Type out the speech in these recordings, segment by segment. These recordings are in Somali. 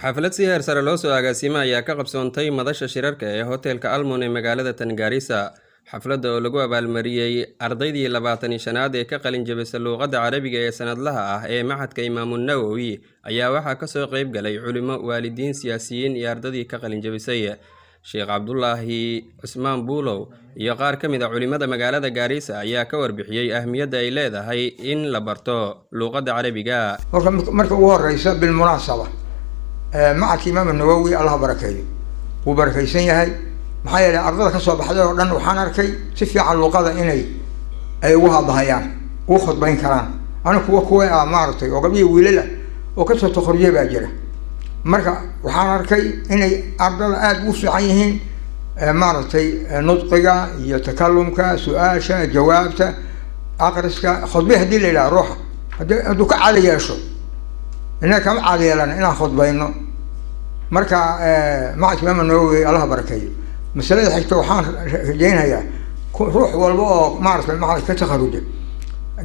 xaflad si heer sare loo soo agaasimo ayaa ka qabsoontay madasha shirarka ee hoteelka Almon ee magaalada Tangaarisa. Xafladda oo lagu abaalmariyay ardaydii 25aad ee ka qalin jabisay luqadda Carabiga ee sanadlaha ah ee Maxadka Imaamu Nawawi ayaa waxaa ka soo qayb galay culimo, waalidiin, siyaasiyiin iyo ardaydii ka qalin jabisay. Sheekh Cabdullaahi Cusmaan Buulow iyo qaar ka mid ah culimada magaalada Gaarisa ayaa ka warbixiyay ahmiyadda ay leedahay in la barto luqadda Carabiga. marka ugu horeysa bil munaasaba Maxadka Imaamu Nawawi Allah barakeeyo wuu barakeysan yahay maxaa yeelay ardada ka soo baxday oo dhan waxaan arkay si fiican luqada inay ugu hadlayaan ugu khudbayn karaan anigu kuwa maartay oo gabiyo wiilal oo ka soo takhriijay baa jira marka waxaan arkay inay ardada aad u fiican yihiin maartay nutqiga iyo takallumka su'aasha jawaabta aqriska khudbada hadii la ilaa ruuxa haduu ka caadi yeesho inaa kama caadi yeelana inaan khudbayno marka Maxadka Imaamu Nawawi Allah barakeeyo masalada xigta waxaan rajaynayaa ruux walba oo maartay maxay ka takharuujay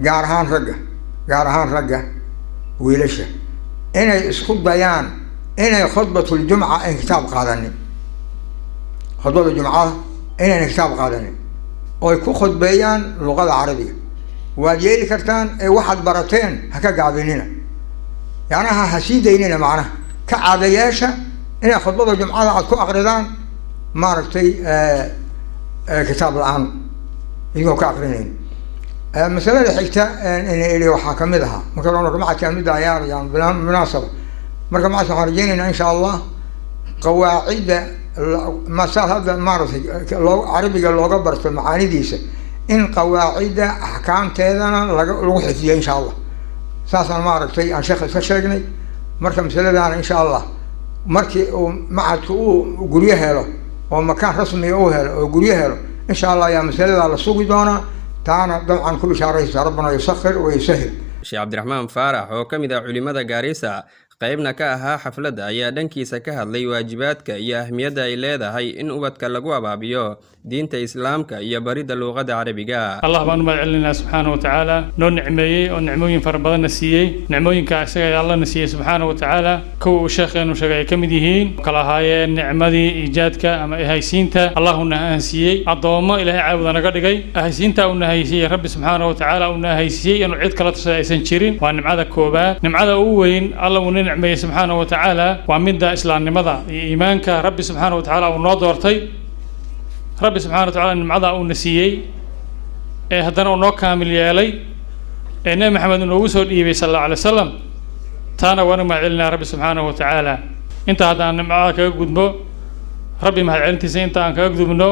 gaar ahaan ragga wiilasha inay isku dayaan inay khudbatul jumca ay kitaab qaadanin khudbada jumcada inay kitaab qaadanin oo ku khudbeeyaan luqada carabiga waad yeeli kartaan ee waxaad barateen ha ka gaabinina yani ha siideynina macnaha ka caadayaasha inay khudbada jumcada aad ku aqridaan maartay kitaab la'aan iyagoo ka aqrinayn masalada xigta inay waxaa kamid ahaa marka maxadka kamid ah ayaan munaasaba marka maxadka waxaan rajaynaynaa insha allah qawaacida masal hadda maartay carabiga looga barto macaanidiisa in qawaacida axkaamteedana lagu xifdiyo insha allah saasaan maaragtay aan sheekha iska sheegnay marka masaladaana insha allah markii uu maxadku uu guryo helo oo makaan rasmi uu helo oo guryo helo insha allah ayaa masalada la sugi doonaa taana dabcan ku bishaaraysa rabbana yusakhir wa yusahil. Sheekh Cabdiraxmaan Faarax oo ka mid ah culimada Gaarisa qaybna ka ahaa xafladda ayaa dhankiisa ka hadlay waajibaadka iyo ahmiyadda ay leedahay in ubadka lagu abaabiyo diinta islaamka iyo baridda luqadda carabiga. Allah baan u mahadcelinaa subxaanahu wa tacaala noo nicmeeyey oo nicmooyin fara badan siiyey nicmooyinka isaga Allah na siiyey subxaanahu wa tacaala kuwa uu sheekheenu sheegay ay ka mid yihiin kala ahaayeen nicmadii ijaadka ama haysiinta Allahuna haysiiyey adoomo Ilaahay caawada naga dhigay haysiinta uu na haysiiyey Rabbi subxaanahu wa tacaala uu na haysiiyey inuu cid kala tusay aysan jirin waa nimcada koobaad nimcada ugu weyn Allah uu نعمه سبحانه وتعالى ومدة إسلام نمضى إيمانك ربي سبحانه وتعالى وناظرتي ربي سبحانه وتعالى نمضى ونسيي هدنا ونوك كامل يالي إن محمد نووسه النبي صلى الله عليه وسلم تانا وانا ما علنا ربي سبحانه وتعالى أنت هذا معك جدبو ربي ما علنتي زين تانك جدبنو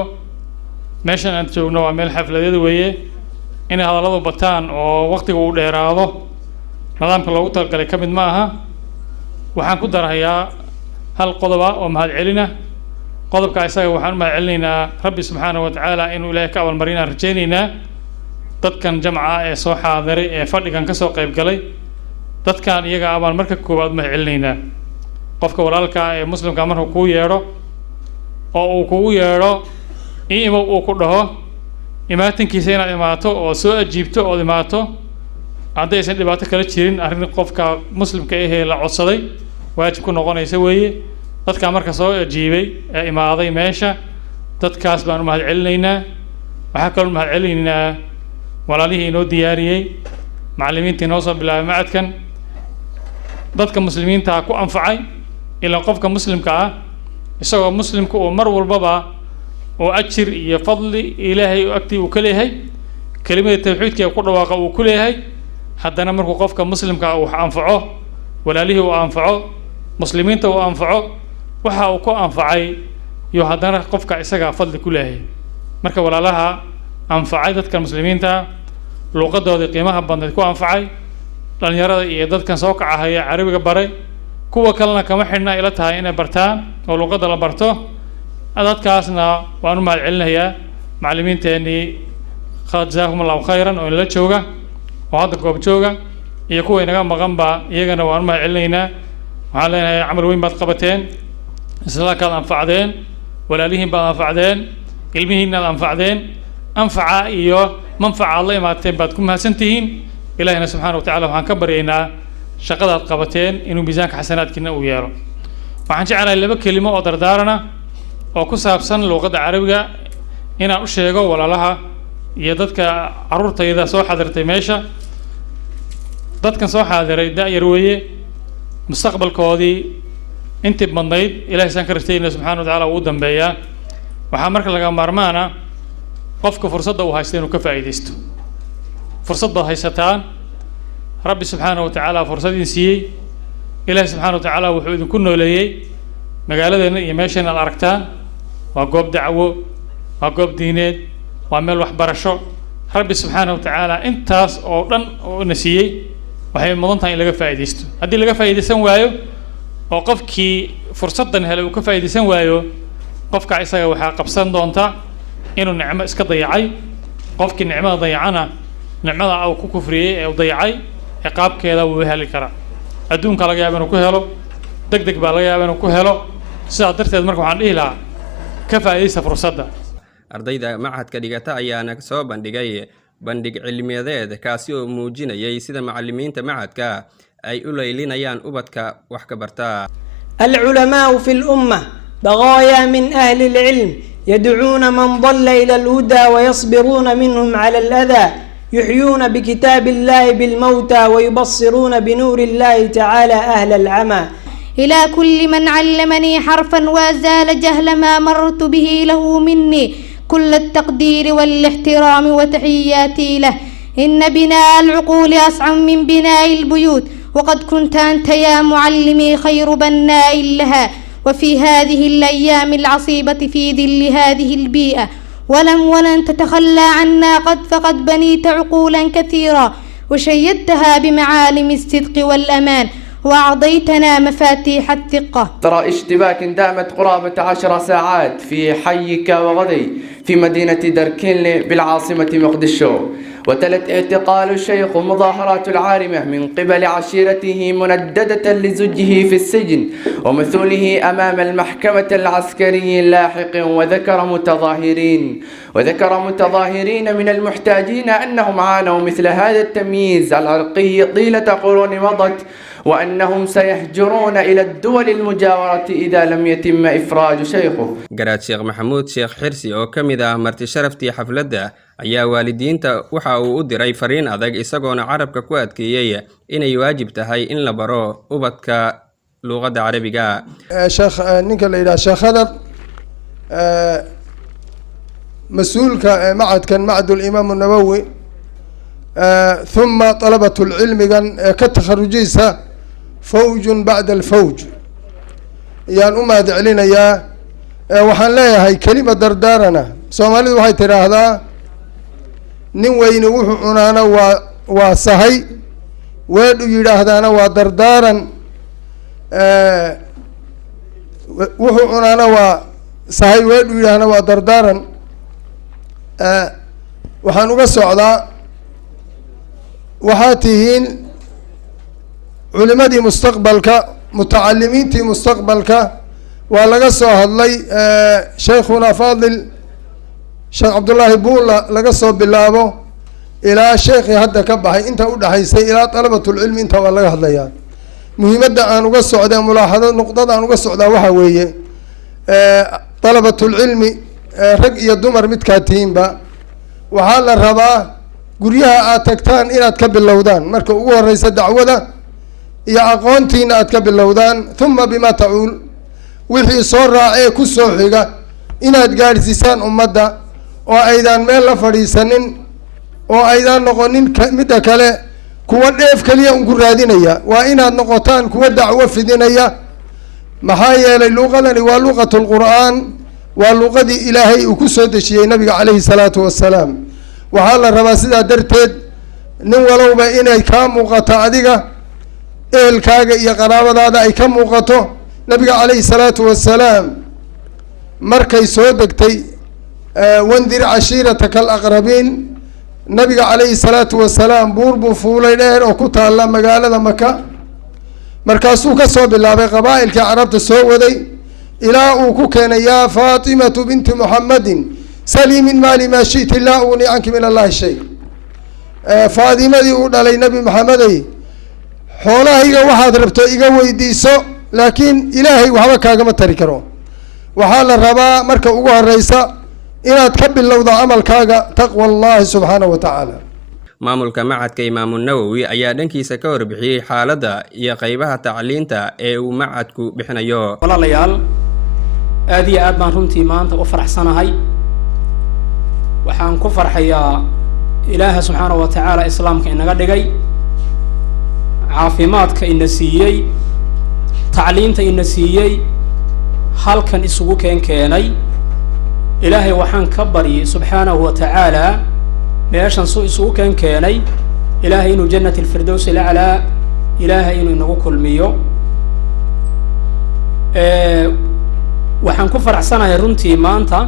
ماشي أنت شو نوع من الحفلة دي وياه إن هذا لو بطان ووقت يقول إراده نظام كله وترك كمد معها waxaan ku darayaa hal qodob oo mahad celina qodobka isaga waxaan mahad celinaynaa Rabbi subhanahu wa ta'ala inuu Ilaahay ka abaalmarina rajaynaynaa dadkan jamca ee soo xaadiray ee fadhigan ka soo qayb galay dadkan iyaga abaal marka koobaad mahad celinaynaa qofka walaalka ee muslimka markuu ku yeero oo uu kugu yeero uu ku dhaho imaatinkiisa inaad imaato oo soo ajiibto oo imaato haddaysan dhibaato kala jirin arrin qofka muslimka ah la codsaday waajib ku noqonaysa weeye dadka marka soo ajiibay ee imaaday meesha dadkaas baan u mahad celinaynaa waxa kale oo mahad celinaynaa walaalihii inoo diyaariyay macallimiintii noo soo bilaabay macadkan dadka muslimiinta ku anfacay ilaa qofka muslimka ah isagoo muslimku oo mar walbaba oo ajir iyo fadli Ilaahay agtii uu ka leeyahay kelimada tawxiidka ku dhawaaqa uu ku leeyahay haddana markuu qofka muslimka uu anfaco walaalihii uu anfaco muslimiinta uu anfaco waxa uu ku anfacay iyo haddana qofka isaga fadli ku leeyahay marka walaalaha anfacay dadka muslimiinta luqadooda qiimaha badan ku anfacay dhalinyarada iyo dadkan soo kacaya carabiga baray kuwa kalena kama xidhna ila tahay inay bartaan oo luqada la barto dadkaasna waan u mahad celinayaa macallimiinteennii jazakumullahu khayran oo la jooga وهذا كوب جوجا يكون إنك مغمبا يجنا وأنا علينا وعلينا عمل وين بتقبتين إسلا كان أنفعدين ولا ليهم بأنفعدين علمهن الأنفعدين أنفع إياه منفع الله ما تبعتكم هالسنتين إلهنا سبحانه وتعالى وهنكبر إنا شقد القبتين إنه ميزانك حسنات كنا وياه waxaan jeclahay laba kelimo oo dardaarana oo ku saabsan luqadda carabiga inaan u sheego walaalaha iyo dadka carruurtayda soo xadirtay meesha. dadkan soo xaadiray da'yar weeye, mustaqbalkoodii intii badnayd ilaahay saan ka rajayna subxaana wa tacaala ugu dambeeyaa. waxaa marka laga maarmaana qofka fursadda uu haysta inuu ka faa'iidaysto. fursad baad haysataan, rabbi subxaana wa tacaala fursad idin siiyey. ilaahay subxaana wa tacaala wuxuu idinku nooleeyey magaaladeena iyo meeshan aad aragtaan. waa goob dacwo, waa goob diineed, waa meel waxbarasho. rabbi subxaana wa tacaala intaas oo dhan oo na siiyey waxay mudan tahay in laga faa'iidaysto. haddii laga faa'iidaysan waayo oo qofkii fursaddan helay uu ka faa'iidaysan waayo, qofka isaga waxaa qabsan doonta inuu nicmo iska dayacay. qofkii nicmada dayacana, nicmada uu ku kufriyey ee uu dayacay ciqaabkeeda wuu heli karaa. adduunka laga yaabo inuu ku helo, degdeg baa laga yaabo inuu ku helo. sidaa darteed marka waxaan dhihi lahaa ka faa'iidaysta fursadda. ardayda machadka dhigata ayaana soo bandhigay bandhig cilmiyadeed kaasi oo muujinayay sida macallimiinta machadka ay u leylinayaan ubadka wax ka bartaa. العلماء في الأمة بغايا من أهل العلم يدعون من ضل إلى الهدى ويصبرون منهم على الأذى، يحيون بكتاب الله بالموتى ويبصرون بنور الله تعالى أهل العمى. إلى كل من علمني حرفا وأزال جهل ما مررت به له مني كل التقدير والاحترام وتحياتي له. إن بناء العقول أصعب من بناء البيوت، وقد كنت أنت يا معلمي خير بناء لها. وفي هذه الأيام العصيبة في ظل هذه البيئة ولن تتخلى عنا فقد بنيت عقولا كثيرا وشيدتها بمعالم الصدق والأمان وأعطيتنا مفاتيح الثقة. ترى اشتباك دامت قرابة 10 ساعات في حيك وغدي في مدينة دركينلي بالعاصمة مقدشو، وتلت اعتقال الشيخ مظاهرات العارمة من قبل عشيرته منددة لزوجه في السجن ومثوله أمام المحكمة العسكرية اللاحق. وذكر متظاهرين من المحتاجين أنهم عانوا مثل هذا التمييز العرقي طيلة قرون مضت، وأنهم سيهجرون إلى الدول المجاورة إذا لم يتم إفراج شيخه. garaad sheekh maxamuud sheekh xirsi oo ka mid ah marti sharaftii xafladda ayaa waalidiinta waxa uu u diray fariin adag isagoona carabka ku adkeeyey inay waajib tahay in la baro ubadka luqadda carabiga. sheekh ninka la yidhaha sheekh khadar mas-uulka macadkan macadul imaam nawowi ثم طلبة العلم كتخرجيسا فوج بعد الفوج يعني أماد علينا يا وحن لا هي كلمة دردارنا سومالي وحي ترى هذا نوين وحنا وصهي ويدو يرى هذا ودردارا وحنا وصهي ويدو يرى هذا ودردارا وحن وقصوا على وحاتهين علماء مستقبلك متعلمين مستقبلك ولقصوا هذلي شيخنا فاضل شيخ عبد الله بولا لقصوا بالله إلى شيخ هذا كبحي أنت وده هيسي إلى طلبة العلم أنت ولا هذليان مهمة أن نقصوا على ملاحظة نقطة أن نقصوا على وحوية طلبة العلم رجع الدمر متكاتين با وحال الربا guryaha aad tagtaan inaad ka bilowdaan marka ugu horeysa dacwada iyo aqoontiina aad ka bilowdaan thumma bima tacuul wixii soo raacay ku soo xiga inaad gaarsiisaan ummadda oo aydan meel la fadhiisanin oo aydan noqonin midda kale kuwa dheef kaliya ugu raadinaya waa inaad noqotaan kuwa dacwo fidinaya maxaa yeelay luqadani waa luqatul qur'aan waa luqadii ilaahay uu ku soo dejiyay nabiga calayhi salaatu wassalaam waxaa la rabaa sidaa darteed nin walowba inay kaa muuqato adiga ehelkaaga iyo qaraabadaada ay ka muuqato. nabiga calayhi salaatu wassalaam markay soo degtay wandir cashiirataka alaqrabiin, nabiga calayhi salaatu wassalaam buur buu fuulay dheer oo ku taalla magaalada maka. markaasuu ka soo bilaabay qabaa'ilkii carabta soo waday ilaa uu ku keenay yaa faatimatu binti muxammadin salii min maali maa shiti laa ugni canki min allahi shay. faadimadii uu dhalay nabi maxamedey xoolahayga waxaad rabto iga weydiiso laakiin ilaahay waxba kaagama tari karo. waxaa la rabaa marka ugu horeysa inaad ka bilowdo camalkaaga taqwa allahi subxaanahu wa tacaala. maamulka macadka imaamu nawowi ayaa dhankiisa ka warbixiyey xaaladda iyo qaybaha tacliinta ee uu macadku bixinayo. walaalayaal aad iyo aad baan runtii maanta u faraxsanahay. waxaan ku farxayaa ilaaha subxaanahu wa tacaala islaamka inaga dhigay, caafimaadka ina siiyey, tacliinta ina siiyey, halkan isugu keenay. ilaahay waxaan ka baryay subxaanahu wa tacaala meeshan suu isugu keenay ilaahay inuu jannat alfirdows alaclaa ilaahay inuu inagu kulmiyo. waxaan ku faraxsanahay runtii maanta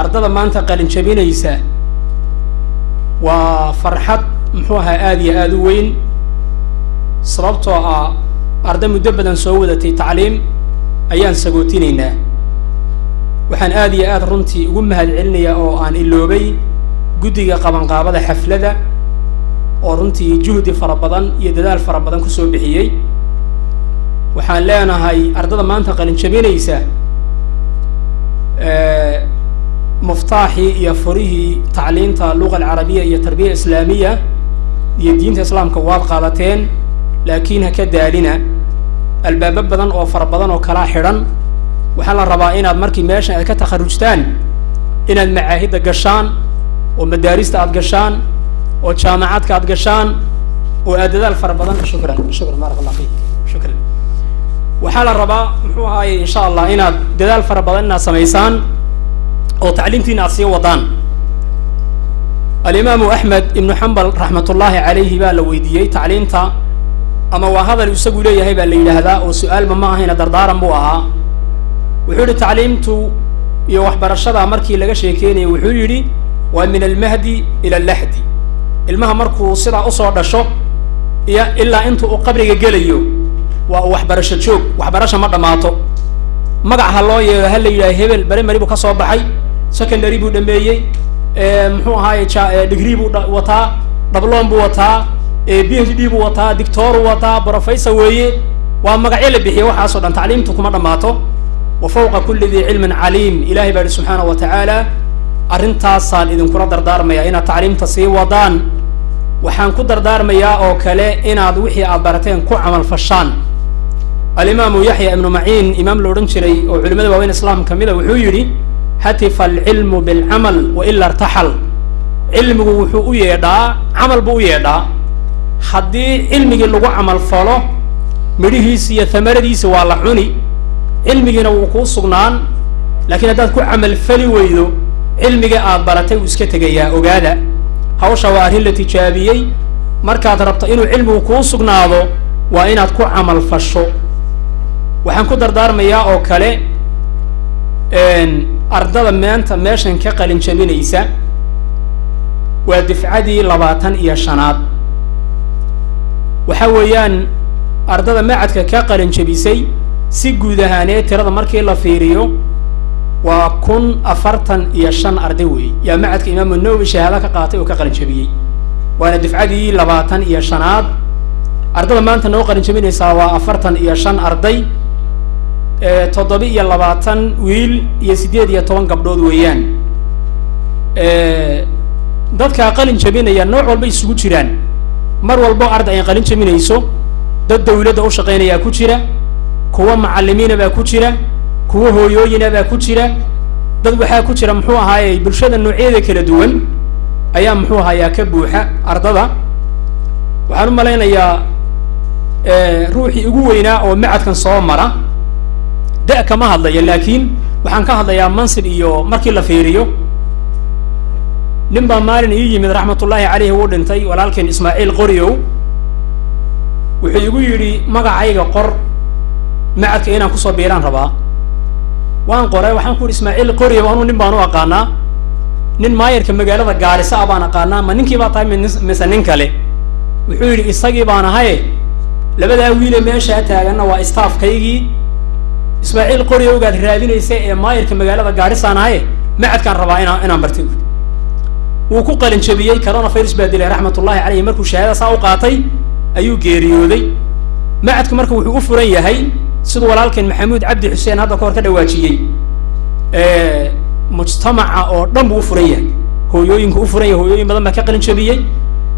ardada maanta qalin jabinaysa waa farxad muxuu ahaa aad iyo aad u weyn, sababtoo ah arday muddo badan soo wadatay tacliim ayaan sagootinaynaa. waxaan aad iyo aad runtii ugu mahad celinayaa oo aan iloobay guddiga qabanqaabada xafladda oo runtii juhdi fara badan iyo dadaal fara badan kusoo bixiyey. waxaan leenahay ardada maanta qalin jabinaysa muftaaxii iyo furihii tacliinta luqa alcarabiya iyo tarbiya islaamiya iyo diinta islaamka waad qaadateen, laakiin ha ka daalina. albaabo badan oo fara badan oo kala xidhan. waxaa la rabaa inaad markii meeshan aad ka takharujtaan inaad macaahidda gashaan oo madaarista aad gashaan oo jaamacadka aad gashaan oo aad dadaal fara badan. shukran baarak allah fiik. shukran. waxaa la rabaa muxuu ahaaye insha allah inaad dadaal fara badan inaad samaysaan oo tacliimtiina aad sii wadaan. alimaamu axmed ibnu xambal raxmatullaahi calayhi baa la weydiiyey tacliimta, ama waa hadal isagu leeyahay baa la yidhaahdaa oo su-aalba ma ahayna dardaaran buu ahaa. wuxuu yihi tacliimtu iyo waxbarashada markii laga sheekeynayay wuxuu yidhi waa min almahdi ila allaxdi. ilmaha markuu sidaa usoo dhasho iyo ilaa inta uu qabriga gelayo waa uu waxbarasho joog, waxbarasho ma dhammaato. magac ha loo yeelo ha la yidhaha hebel primary buu ka soo baxay, secondary buu dhameeyey, muxuu ahaaye degree buu wataa, dabloon buu wataa, PhD buu wataa, dictoruu wataa, professor weeye. waa magacyo la bixiya. waxaasoo dhan tacliimtu kuma dhammaato. wa fawqa kulli dii cilmin caliim. ilaahay baa yihi subxaanahu wa tacaala arrintaasaan idinkula dardaarmayaa inaad tacliimta sii wadaan. waxaan ku dardaarmayaa oo kale inaad wixii aad barateen ku camal fashaan. alimaamu yaxya ibnu maciin imaam la odhan jiray oo culimada waaweyn islaam ka mida wuxuu yidhi hatifa alcilmu bilcamal wa ila irtaxal. cilmigu wuxuu u yeedhaa, camal buu u yeedhaa. haddii cilmigii lagu camal falo midhihiisi iyo hamaradiisi waa la cuni, cilmigiina wuu kuu sugnaan. laakiin haddaad ku camal fali weydo cilmiga aad baratay wuu iska tegayaa. ogaada hawsha waa arrin la tijaabiyey. markaad rabto inuu cilmigu kuu sugnaado waa inaad ku camal fasho. waxaan ku dardaarmayaa oo kale ardada maanta meeshan ka qalin jabinaysa waa difcadii 25aad. waxa weeyaan ardada macadka ka qalin jabisay si guud ahaaneed tirada markii la fiiriyo waa 1045 arday weey. yaa macadka imaamu nawowi shahaado ka qaatay oo ka qalin jabiyey. waana difcadii 25aad. ardada maanta noo qalin jabinaysaa waa 45 arday, 27 wiil iyo 18 gabdhood weeyaan. dadka qalin jabinaya nooc walba isugu jiraan. mar walbo arday ay qalin jabinayso dad dawladda u shaqeynaya ku jira, kuwa macallimiina baa ku jira, kuwa hooyooyina baa ku jira, dad waxaa ku jira muxuu ahaaye bulshada noocyada kala duwan ayaa muxuu ahaayaa ka buuxa ardada. waxaan u malaynayaa ruuxii ugu weynaa oo macadkan soo mara da' kama hadlaya, laakiin waxaan ka hadlayaa mansib iyo markii la fiiriyo. nin baa maalin ii yimid raxmatullaahi calayhi wuu dhintay walaalkeen ismaaciil qoryow. wuxuu igu yidhi magacayga qor, macadka inaan kusoo biiraan rabaa. waan qoray. waxaan ku yidhi ismaaciil qoryow anuu nin baan u aqaanaa, nin maayarka magaalada gaarisa a baan aqaanaa, ma ninkii baa tahay mise nin kale? wuxuu yidhi isagii baan ahaye labadaa wiile meeshaa taaganna waa staafkaygii. ismaaciil qoryowgaad raadinaysa ee maayarka magaalada gaarisaan ahaye macadkaan rabaa inaan bartay. wuu ku qalin jabiyey. coronavirus baa dilay raxmatullaahi calayhi. markuu shahaada saa u qaatay ayuu geeriyooday. macadku marka wuxuu u furan yahay sidoo walaalkeen maxamuud cabdi xuseen hadda ka hor ka dhawaajiyey mujtamaca oo dhan buu u furan yahay hooyooyinku u furan yahay hooyooyin badan baa ka qalin jabiyey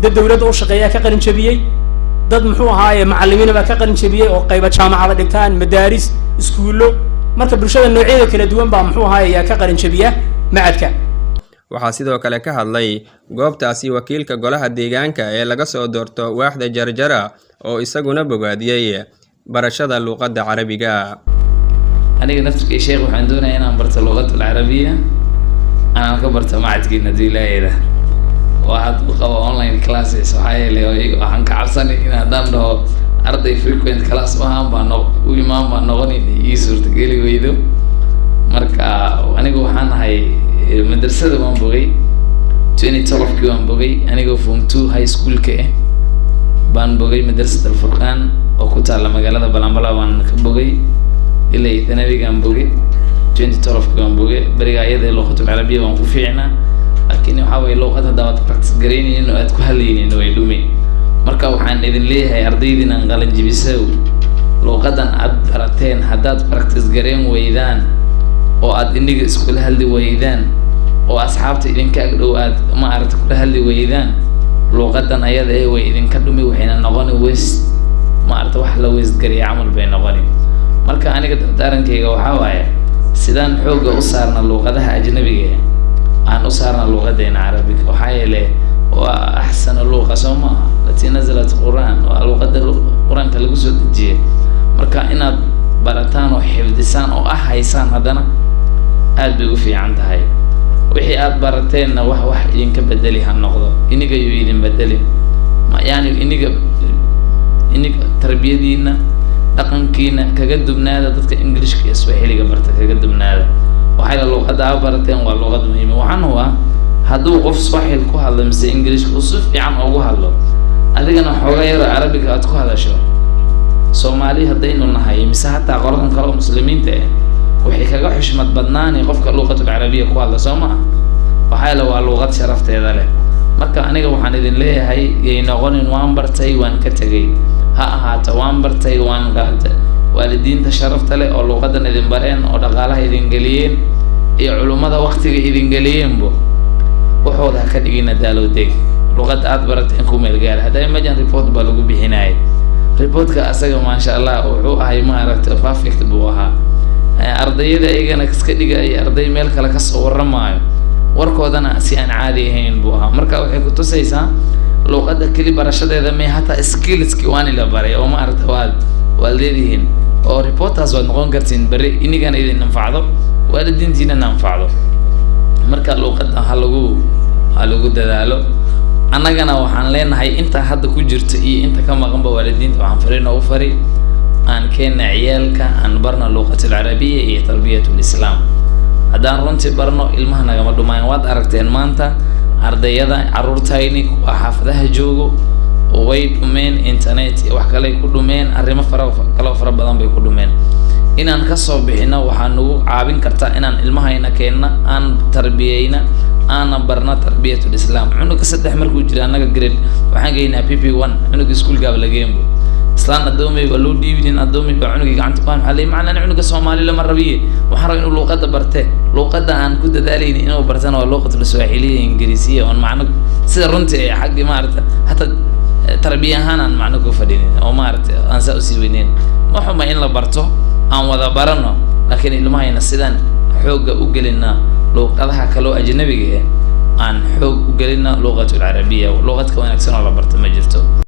dad dawladda u shaqeeyaa ka qalin jabiyey dad muxuu ahaaye macallimiina baa ka qalin jabiyey oo qayba jaamacada dhigtaan madaaris iskuullo marka bulshada noocyada kala duwan baa muxuu ahaaye ayaa ka qalin jabiya macadka waxaa sidoo kale ka hadlay goobtaasi wakiilka golaha deegaanka ee laga soo doorto waaxda Jarjara oo isaguna bogaadiyey barashada luqadda carabiga aniga naftirkay sheekh waxaan doonayaa inaan barto luqadda carabiga aan ka barto macadkiina diilayda waxaad u qabo online classes waxaa yeelay waxaan ka cabsanay in haddaan dhaho arday frequent class ahaan baan u imaan baan noqonin ii suurtageli weydo marka aniga waxaan ahay madrasada waan bogay 2012 waan bogay anigoo form 2 high school ka baan bogay madrasada Al-Furqaan oo ku taala magaalada Balambala waan ka bogay ilaa thanawigaan bogay 2012 waan bogay bariga ayada luqadda carabiga waan ku fiicnaa laakiin waxa way luqadda daawad practice gareynayeen oo aad ku hadlayeen way dhumay marka waxaan idin leeyahay ardaydiina qalan jibisay luqadan aad barateen haddaad practice gareyn weydaan oo aad iniga isku hadli weydaan oo asxaabta idinka agdhow aad ma aragta ku hadli weydaan luqadan ayada way idinka dhumi waxayna noqon waste ma aragta wax la waste gariya amal bay noqon marka aniga dardarankayga waxa waaye sidaan xooga u saarna luqadaha ajnabiga aan u saarna luqadeena carabiga waxa yeelay waa ahsan luqa Soomaa lati nazalat quraan waa luqadda quraanka lagu soo dejiyay marka inaad barataan oo xifdisaan oo haysaan hadana aad bay u fiican tahay wixii aad barateenna wax idinka bedeli ha noqdo iniga iyo idin bedeli ma yaani iniga tarbiyadiina dhaqankiina kaga dubnaada dadka Englishka iyo Swahiliga barta kaga dubnaada waxay la luqadda aad barateen waa luqad muhiim ah waxaan waa hadduu qof Swahili ku hadlo mise English ku si fiican ugu hadlo adigana xoogaa yar Arabiga aad ku hadasho Soomaali haddaynu nahay mise hataa qoladan kale oo muslimiinta waxay kaga xushmad badnaan qofka luqadda carabiga ku hadla Soomaa waxay la waa luqad sharafteeda leh marka aniga waxaan idin leeyahay yey noqonin waan bartay waan ka tagay ha ahaato waan bartay waan qaatay waalidiinta sharafta leh oo luqadan idin bareen oo dhaqaalaha idin galiyeen iyo culimada waqtiga idin galiyeenbo waxooda ka dhigina daalowdeeg luqadda aad barateen ku meel gaar haday ma jaan report baa lagu bixinay reportka asaga ma sha Allah wuxuu ahay ma aragtay perfect buu ahaa ardayda ayagana iska dhigay arday meel kale ka soo waramaayo warkoodana si aan caadi ahayn buu ahaa marka waxay ku tusaysaa luqadda kali barashadeeda ma hata skillski waan ila baray oo ma aragtay waa leedihiin oo reporters waa noqon kartiin bari inigana idin anfacdo waalidiintiina anfacdo marka luqadda ha lagu dadaalo annagana waxaan leenahay inta hadda ku jirta iyo inta ka maqanba waalidiinta waxaan fariin ugu fari aan keena ciyaalka aan barna luqadda carabiga iyo tarbiyatul islaam haddaan runtii barno ilmaha nagama dhumaan waad aragteen maanta ardayada carruurtayni waa xaafadaha joogo way dhumeen internet iyo wax kale ku dhumeen arrimo fara badan bay ku dhumeen inaan ka soo bixino waxaan nagu caawin kartaa inaan ilmahayna keenna aan tarbiyeyna aan barna tarbiyatul islaam cunuga 3 markuu jira anaga grade waxaan geynaa PP1 cunuga iskuul gaab la geeyo islaan adoomay waa loo dhiibin adoomay baa cunuga gacanta ku xalay macna cunuga Soomaali lama rabiye waxaan rabaa inuu luqadda barte luqadda aan ku dadaalayna inuu bartana waa luqadda Swahiliga Ingiriisiga oo macna sida runtii xaqi ma aragta hata tarbiyahan aan macna ku fadhinin oo ma aragta aan saa u sii weyneen waxuma in la barto aan wada barano laakiin ilmahayna sidaan xooga u gelina luqadaha kale oo ajnabiga aan xoog u gelina luqadda carabiga luqadka wanaagsan oo la barto ma jirto